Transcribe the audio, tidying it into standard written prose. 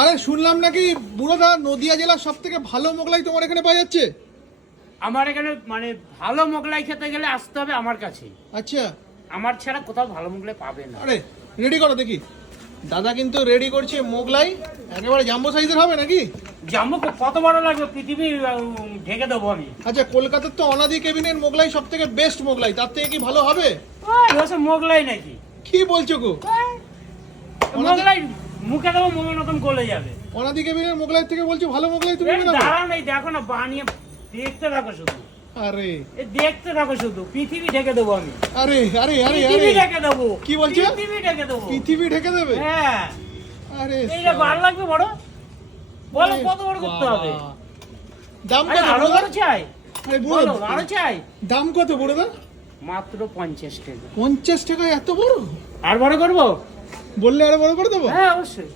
আরে শুনলাম নাকি বুড়োদা নদিয়া জেলার সব থেকে ভালো মোগলাই তোমার এখানে পাওয়া যাচ্ছে। আমার এখানে মানে ভালো মোগলাই খেতে গেলে আসতে হবে আমার কাছে। আচ্ছা, আমার ছাড়া কোথাও ভালো মোগলাই পাবে না। আরে রেডি করো দেখি। দাদা কিন্তু রেডি করছে মোগলাই, একেবারে জাম্বো সাইজের হবে নাকি? জাম্বো কত বড় লাগবে, পৃথিবী ঢেকে দেবো আমি। আচ্ছা, কলকাতার তো অনাদি কেবিনের মোগলাই সব থেকে বেস্ট মোগলাই, তার থেকে কি ভালো হবে? ওসব মোগলাই নাকি? কি বলছো গো? মোগলাই মুখে দেবো মোমের মতন গলে যাবে। অনাদি কেবিনের মোগলাই থেকে বলছো ভালো মোগলাই তুমি এই বানাবে? দাঁড়াও নাই, দেখো না, বানিয়ে দেখতে থাকো শুধু। আরে এই দেখতে থাকো শুধু, পৃথিবী ঢেকে দেবো আমি। আরে আরে আরে পৃথিবী আরে ঢেকে দেবো। কি বলছো? পৃথিবী ঢেকে দেবো। পৃথিবী ঢেকে দেবে? হ্যাঁ। আরে এইটা ভালো লাগবে বড়? বলো কত বড় করতে হবে? দাম আরে কত আরো বুড়োদা? বড় চাই? আরে বলো, বুড়ো আরো চাই? দাম কত বুড়োদা? মাত্র 50 টাকা। 50 টাকায় এত বড়? আর বড় করবো? বললে আরো বড় করে দেবো। হ্যাঁ অবশ্যই।